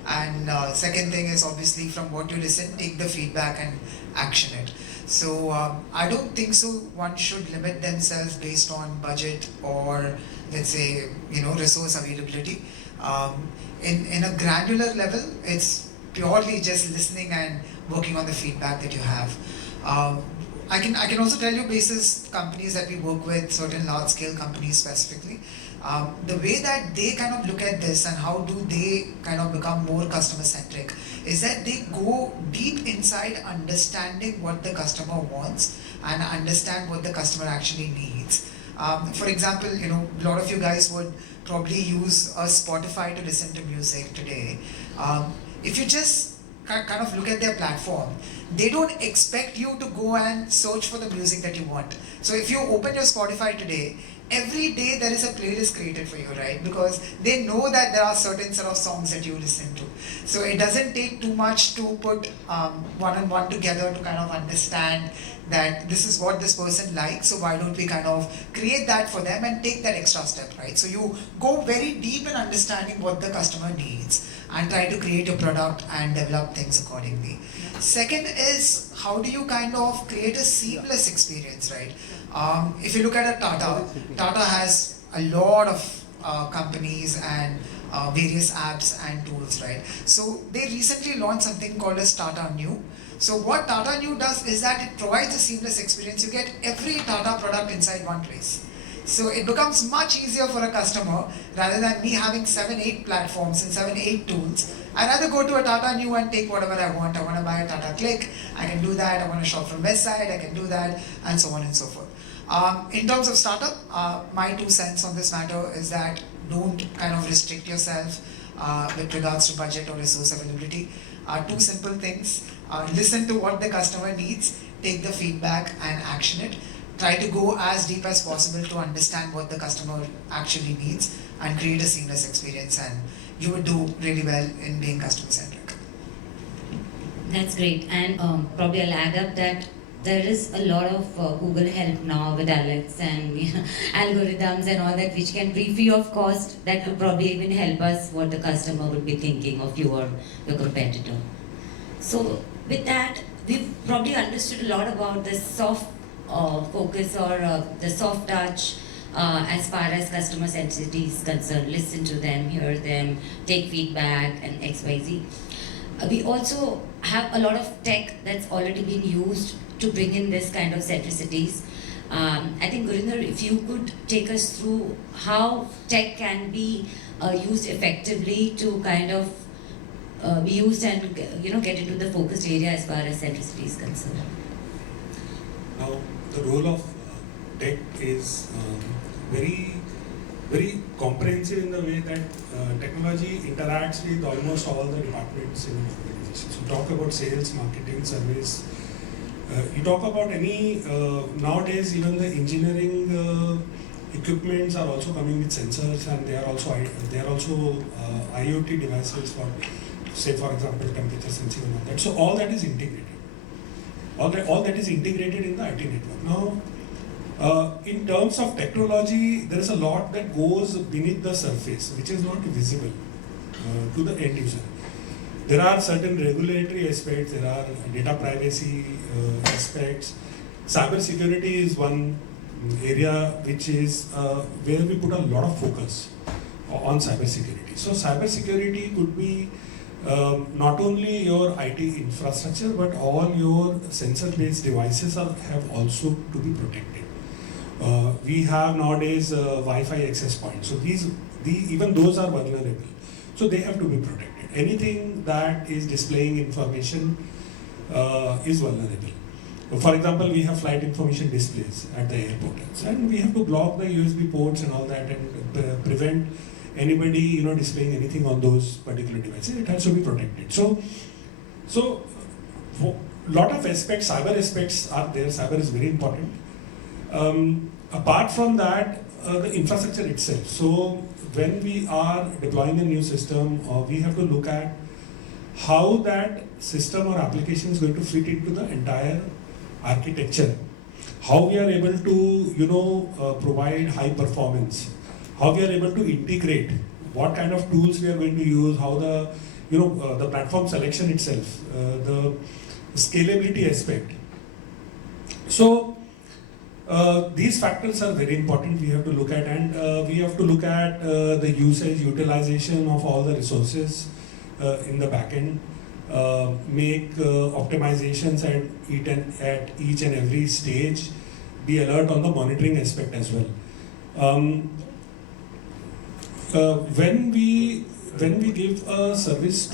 And second thing is obviously from what you listen, take the feedback and action it. So I don't think so one should limit themselves based on budget or let's say, resource availability. In a granular level, it's purely just listening and working on the feedback that you have. I can also tell you basis companies that we work with, certain large scale companies specifically, the way that they kind of look at this and how do they kind of become more customer centric is that they go deep inside understanding what the customer wants and understand what the customer actually needs. For example, a lot of you guys would probably use a Spotify to listen to music today. If you just kind of look at their platform, they don't expect you to go and search for the music that you want. So if you open your Spotify today, every day there is a playlist created for you, right? Because they know that there are certain set of songs that you listen to. So it doesn't take too much to put one and one together to kind of understand that this is what this person likes, so why don't we kind of create that for them and take that extra step, right? So you go very deep in understanding what the customer needs and try to create a product and develop things accordingly. Second is, how do you kind of create a seamless experience, right? If you look at a Tata has a lot of companies and various apps and tools, right? So they recently launched something called as Tata Neu. So what Tata Neu does is that it provides a seamless experience. You get every Tata product inside one place. So it becomes much easier for a customer, rather than me having 7-8 platforms and 7-8 tools. I'd rather go to a Tata Neu and take whatever I want. I want to buy a Tata Click, I can do that. I want to shop from Westside, I can do that, and so on and so forth. In terms of startup, my 2 cents on this matter is that don't kind of restrict yourself with regards to budget or resource availability. 2 simple things. Listen to what the customer needs, take the feedback and action it. Try to go as deep as possible to understand what the customer actually needs and create a seamless experience, and you would do really well in being customer centric. That's great, and probably I'll add up that there is a lot of Google help now with Alex and algorithms and all that, which can be free of cost. That could probably even help us what the customer would be thinking of you or your competitor. So with that, we've probably understood a lot about the soft focus or the soft touch as far as customer centricity is concerned. Listen to them, hear them, take feedback, and XYZ. We also have a lot of tech that's already been used to bring in this kind of centricities. I think Gurinder, if you could take us through how tech can be used effectively to kind of be used and get into the focused area as far as centricity is concerned. Now, the role of tech is very comprehensive in the way that technology interacts with almost all the departments in an organization. So talk about sales, marketing, service. You talk about any, nowadays even the engineering equipments are also coming with sensors, and they are also IoT devices for, say for example, temperature sensing and all that. So all that is integrated. All that is integrated in the IT network. Now, in terms of technology, there is a lot that goes beneath the surface, which is not visible to the end user. There are certain regulatory aspects, there are data privacy aspects. Cyber security is one area which is where we put a lot of focus on cyber security. So cyber security could be not only your IT infrastructure, but all your sensor-based devices have also to be protected. We have nowadays Wi-Fi access points, so even those are vulnerable. So they have to be protected. Anything that is displaying information is vulnerable. For example, we have flight information displays at the airports, and we have to block the USB ports and all that, and prevent anybody displaying anything on those particular devices. It has to be protected. So for lot of aspects, cyber aspects are there. Cyber is very important. Apart from that, the infrastructure itself. So when we are deploying a new system, we have to look at how that system or application is going to fit into the entire architecture. How we are able to provide high performance. How we are able to integrate. What kind of tools we are going to use. How the platform selection itself. The scalability aspect. So these factors are very important. We have to look at, and we have to look at the usage, utilization of all the resources in the backend. Make optimizations at each and every stage. Be alert on the monitoring aspect as well. When we give a service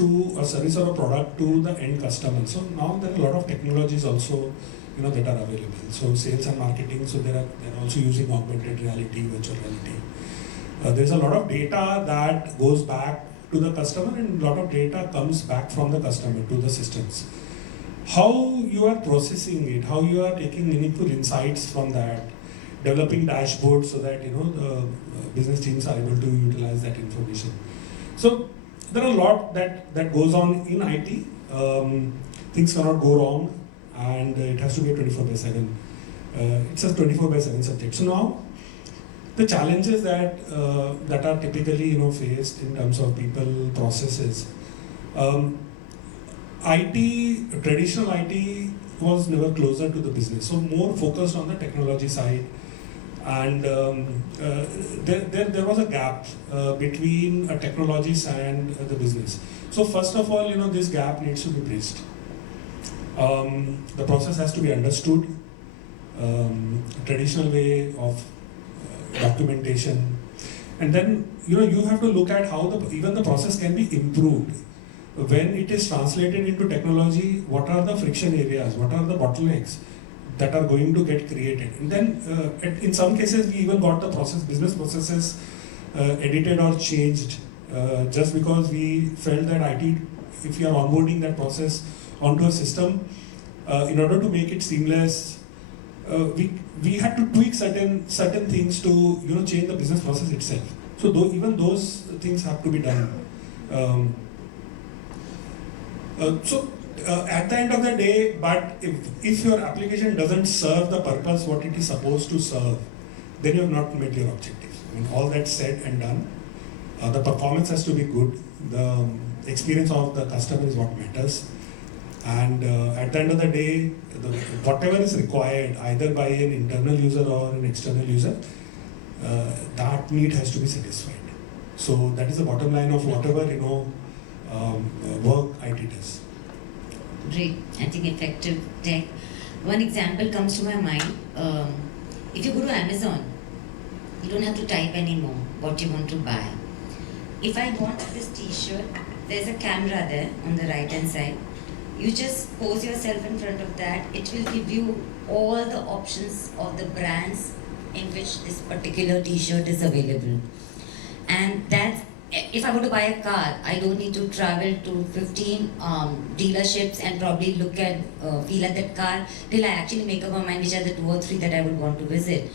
or a product to the end customer, so now there are a lot of technologies also that are available. So sales and marketing, so they're also using augmented reality, virtual reality. There's a lot of data that goes back to the customer, and a lot of data comes back from the customer to the systems. How you are processing it, how you are taking meaningful insights from that, developing dashboards so that the business teams are able to utilize that information. So there are a lot that goes on in IT. Things cannot go wrong, and it has to be a 24/7. It's a 24/7 subject. So now, the challenges that are typically faced in terms of people, processes. Traditional IT was never closer to the business, so more focused on the technology side, and there was a gap between a technologies and the business. So first of all, this gap needs to be bridged. The process has to be understood. Traditional way of documentation, and then you have to look at how even the process can be improved. When it is translated into technology, what are the friction areas, what are the bottlenecks that are going to get created? And then in some cases we even got the business processes edited or changed just because we felt that IT, if we are onboarding that process onto a system, in order to make it seamless, we had to tweak certain things to change the business process itself. So even those things have to be done. At the end of the day, but if your application doesn't serve the purpose what it is supposed to serve, then you have not met your objectives. All that said and done, the performance has to be good. The experience of the customer is what matters. And at the end of the day, whatever is required, either by an internal user or an external user, that need has to be satisfied. So that is the bottom line of whatever work IT does. Great. I think effective tech. One example comes to my mind. If you go to Amazon, you don't have to type anymore what you want to buy. If I want this t-shirt, there's a camera there on the right hand side. You just pose yourself in front of that. It will give you all the options of the brands in which this particular t-shirt is available. And that's, if I were to buy a car, I don't need to travel to 15 dealerships and probably look at, feel at that car till I actually make up my mind which are the 2 or 3 that I would want to visit.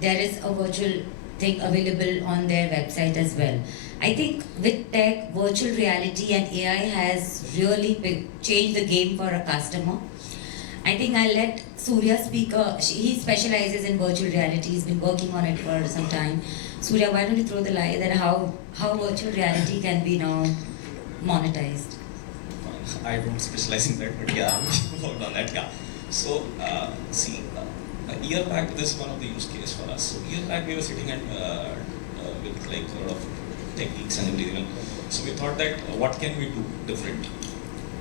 There is a virtual thing available on their website as well. I think with tech, virtual reality and AI has really changed the game for a customer. I think I'll let Surya speak. He specializes in virtual reality. He's been working on it for some time. Surya, why don't you throw the light that how virtual reality can be now monetized? I don't specialize in that, but yeah, we worked on that. Yeah. So see, a year back, this is one of the use cases for us. So a year back, we were sitting at with like a lot of techniques and everything. So we thought that what can we do different?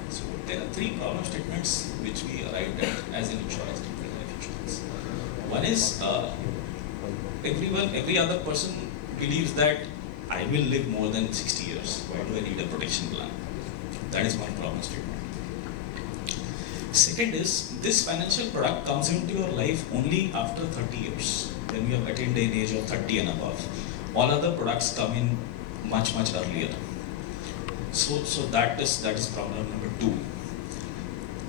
So there are 3 problem statements which we arrived at as an insurance company, life insurance. One is every other person believes that I will live more than 60 years. Why do I need a protection plan? That is one problem statement. Second is, this financial product comes into your life only after 30 years, when you have attained an age of 30 and above. All other products come in much earlier. So that is problem number 2.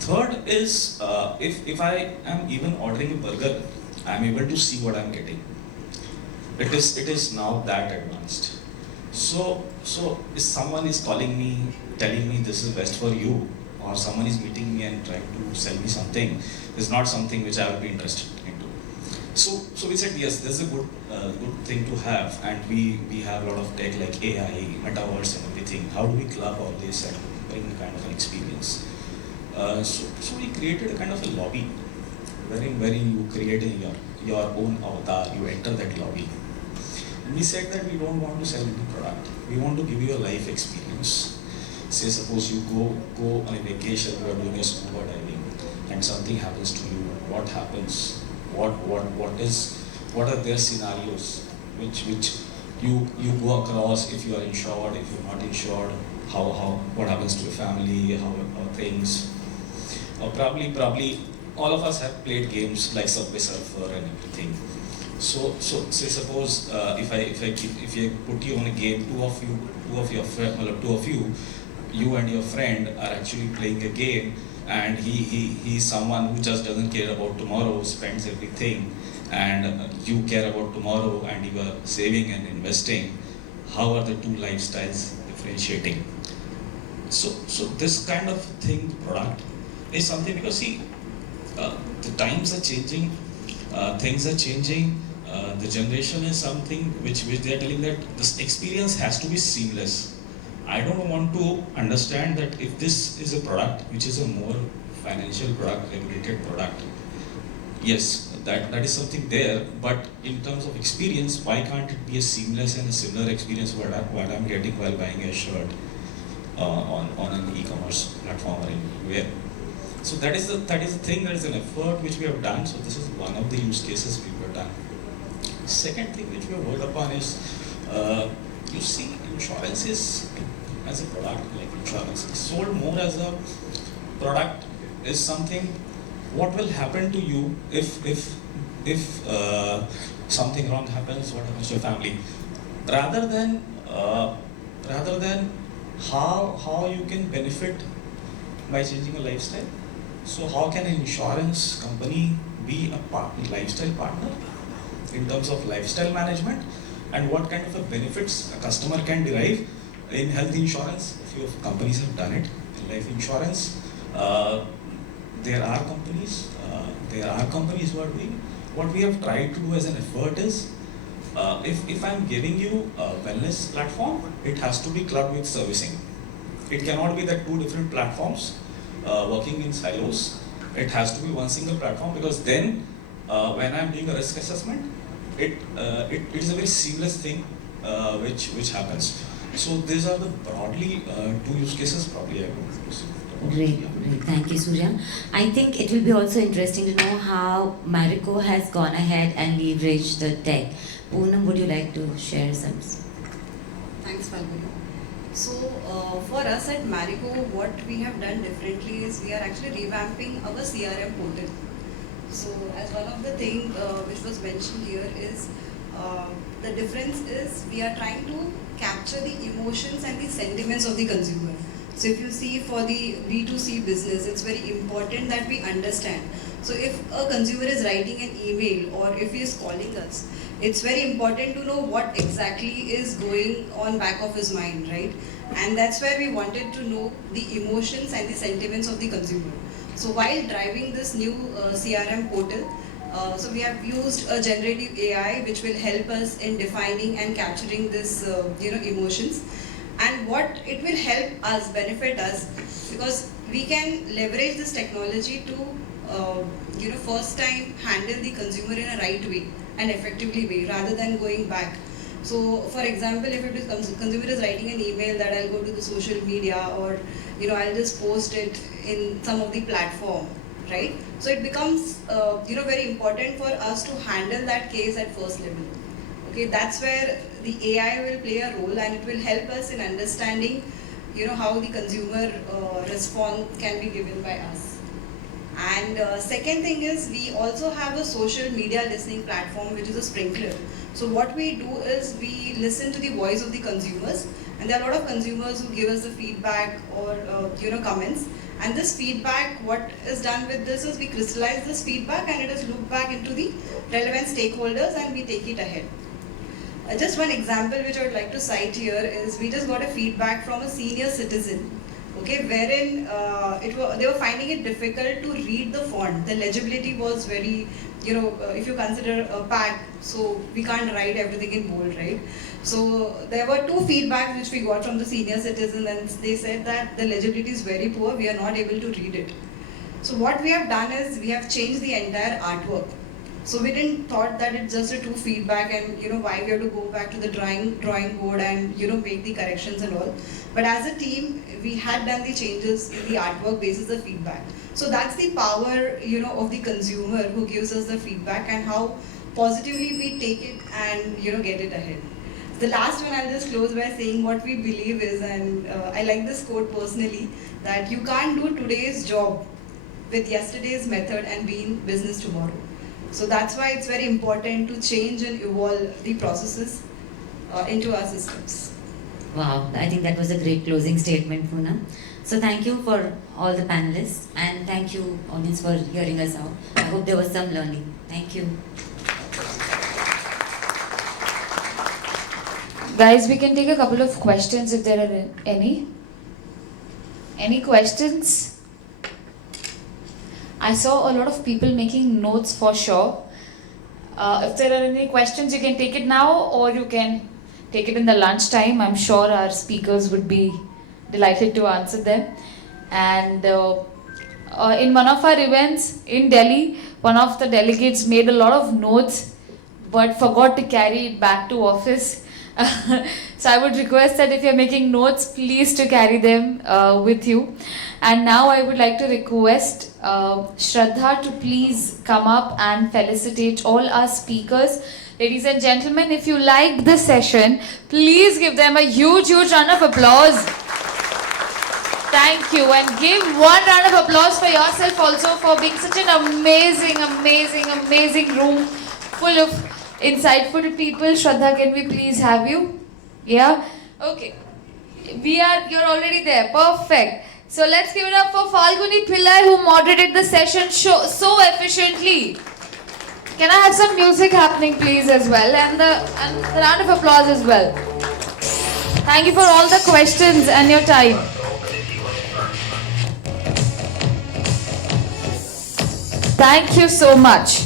Third is, if I am even ordering a burger, I am able to see what I am getting. It is now that advanced. So if someone is calling me, telling me this is best for you, or someone is meeting me and trying to sell me something, is not something which I would be interested into. So we said yes, this is a good thing to have, and we have a lot of tech like AI, metaverse and everything. How do we club all this and bring kind of an experience? So we created a kind of a lobby, wherein you create your own avatar, you enter that lobby. And we said that we don't want to sell any product. We want to give you a life experience. Say suppose you go on a vacation, you are doing a scuba diving, and something happens to you. What happens? What are their scenarios which you go across if you are insured, if you're not insured, what happens to your family, how things. Probably all of us have played games like Subway Surfer and everything. So say suppose if I put you on a game, two of you, you and your friend are actually playing a game, and he's someone who just doesn't care about tomorrow, spends everything, and you care about tomorrow and you are saving and investing, how are the two lifestyles differentiating? So this kind of thing, product, is something, because see, the times are changing, things are changing, the generation is something which they are telling that this experience has to be seamless. I don't want to understand that if this is a product which is a more financial product, regulated product, yes, that is something there, but in terms of experience, why can't it be a seamless and a similar experience what I'm getting while buying a shirt on an e-commerce platform or anywhere? So that is the thing, that is an effort which we have done. So this is one of the use cases we have done. Second thing which we have worked upon is, you see, insurance is, as a product, like insurance is sold more as a product, is something, what will happen to you if something wrong happens, what happens to your family, rather than how you can benefit by changing your lifestyle. So how can an insurance company be a lifestyle partner in terms of lifestyle management, and what kind of a benefits a customer can derive in health insurance? A few of companies have done it. In life insurance, there are companies who are doing. What we have tried to do as an effort is, if I'm giving you a wellness platform, it has to be clubbed with servicing. It cannot be that two different platforms working in silos. It has to be one single platform, because then when I'm doing a risk assessment, it is a very seamless thing which happens. So these are the broadly two use cases probably I would use. Great. Thank you, Surya. I think it will be also interesting to know how Marico has gone ahead and leveraged the tech. Poonam, would you like to share some? Thanks, Falguni. So for us at Marico, what we have done differently is we are actually revamping our CRM portal. So as one of the things which was mentioned here is, the difference is we are trying to capture the emotions and the sentiments of the consumer. So if you see for the B2C business, it's very important that we understand. So if a consumer is writing an email or if he is calling us, it's very important to know what exactly is going on back of his mind, right? And that's where we wanted to know the emotions and the sentiments of the consumer. So while driving this new CRM portal, so we have used a generative AI which will help us in defining and capturing this emotions. And what it will help us, benefit us, because we can leverage this technology to first time handle the consumer in a right way and effectively way, rather than going back. So for example, if it is consumer is writing an email that I'll go to the social media, or I'll just post it in some of the platform, right? So it becomes very important for us to handle that case at first level. Okay, that's where the AI will play a role, and it will help us in understanding how the consumer response can be given by us. And second thing is, we also have a social media listening platform which is a Sprinkler. So what we do is we listen to the voice of the consumers, and there are a lot of consumers who give us the feedback or comments. And this feedback, what is done with this is we crystallize this feedback and it is looped back into the relevant stakeholders and we take it ahead. Just one example which I would like to cite here is we just got a feedback from a senior citizen, okay, wherein they were finding it difficult to read the font. The legibility was very, if you consider a pad, so we can't write everything in bold, right? So there were two feedbacks which we got from the senior citizen, and they said that the legibility is very poor, we are not able to read it. So what we have done is we have changed the entire artwork. So we didn't thought that it's just a two feedback and why we have to go back to the drawing board and make the corrections and all. But as a team, we had done the changes in the artwork basis of feedback. So that's the power of the consumer who gives us the feedback, and how positively we take it and get it ahead. The last one I'll just close by saying what we believe is, and I like this quote personally, that you can't do today's job with yesterday's method and be in business tomorrow. So that's why it's very important to change and evolve the processes into our systems. Wow, I think that was a great closing statement, Poonam. So thank you for all the panelists, and thank you audience for hearing us out. I hope there was some learning. Thank you. Guys, we can take a couple of questions if there are any. Any questions? I saw a lot of people making notes for sure. If there are any questions, you can take it now or you can take it in the lunch time. I'm sure our speakers would be delighted to answer them. And in one of our events in Delhi, one of the delegates made a lot of notes but forgot to carry it back to office. So I would request that if you're making notes, please to carry them with you. And now I would like to request Shraddha to please come up and felicitate all our speakers. Ladies and gentlemen, if you liked this session, please give them a huge round of applause. Thank you, and give one round of applause for yourself also for being such an amazing room full of insightful people. Shraddha, can we please have you? Yeah? Okay. You're already there. Perfect. So let's give it up for Falguni Pillai who moderated the session so efficiently. Can I have some music happening please as well, and the round of applause as well. Thank you for all the questions and your time. Thank you so much.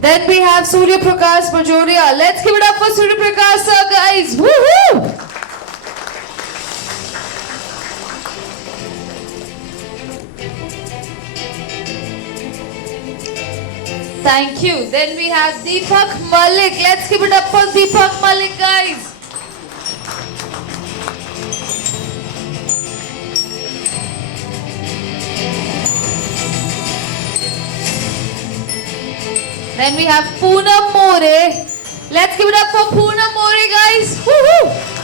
Then we have Surya Prakash Bajoria. Let's give it up for Surya Prakash sir, guys. Woohoo! Thank you. Then we have Deepak Malik. Let's give it up for Deepak Malik, guys. Then we have Poonam More. Let's give it up for Poonam More, guys. Woohoo!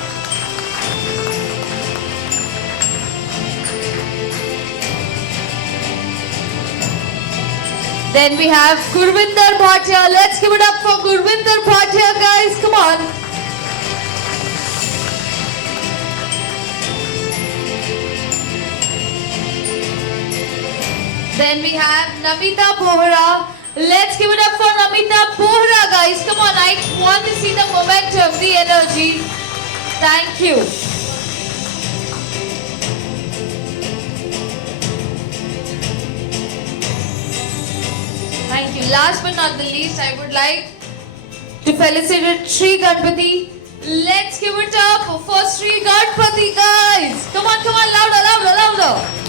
Then we have Gurvinder Bhatia. Let's give it up for Gurvinder Bhatia, guys. Come on. Then we have Namita Bohra. Let's give it up for Namita Bohra, guys. Come on, I want to see the momentum, the energy. Thank you. Thank you. Last but not the least, I would like to felicitate Sri Ganpati. Let's give it up for Sri Ganpati, guys. Come on, louder, louder, louder.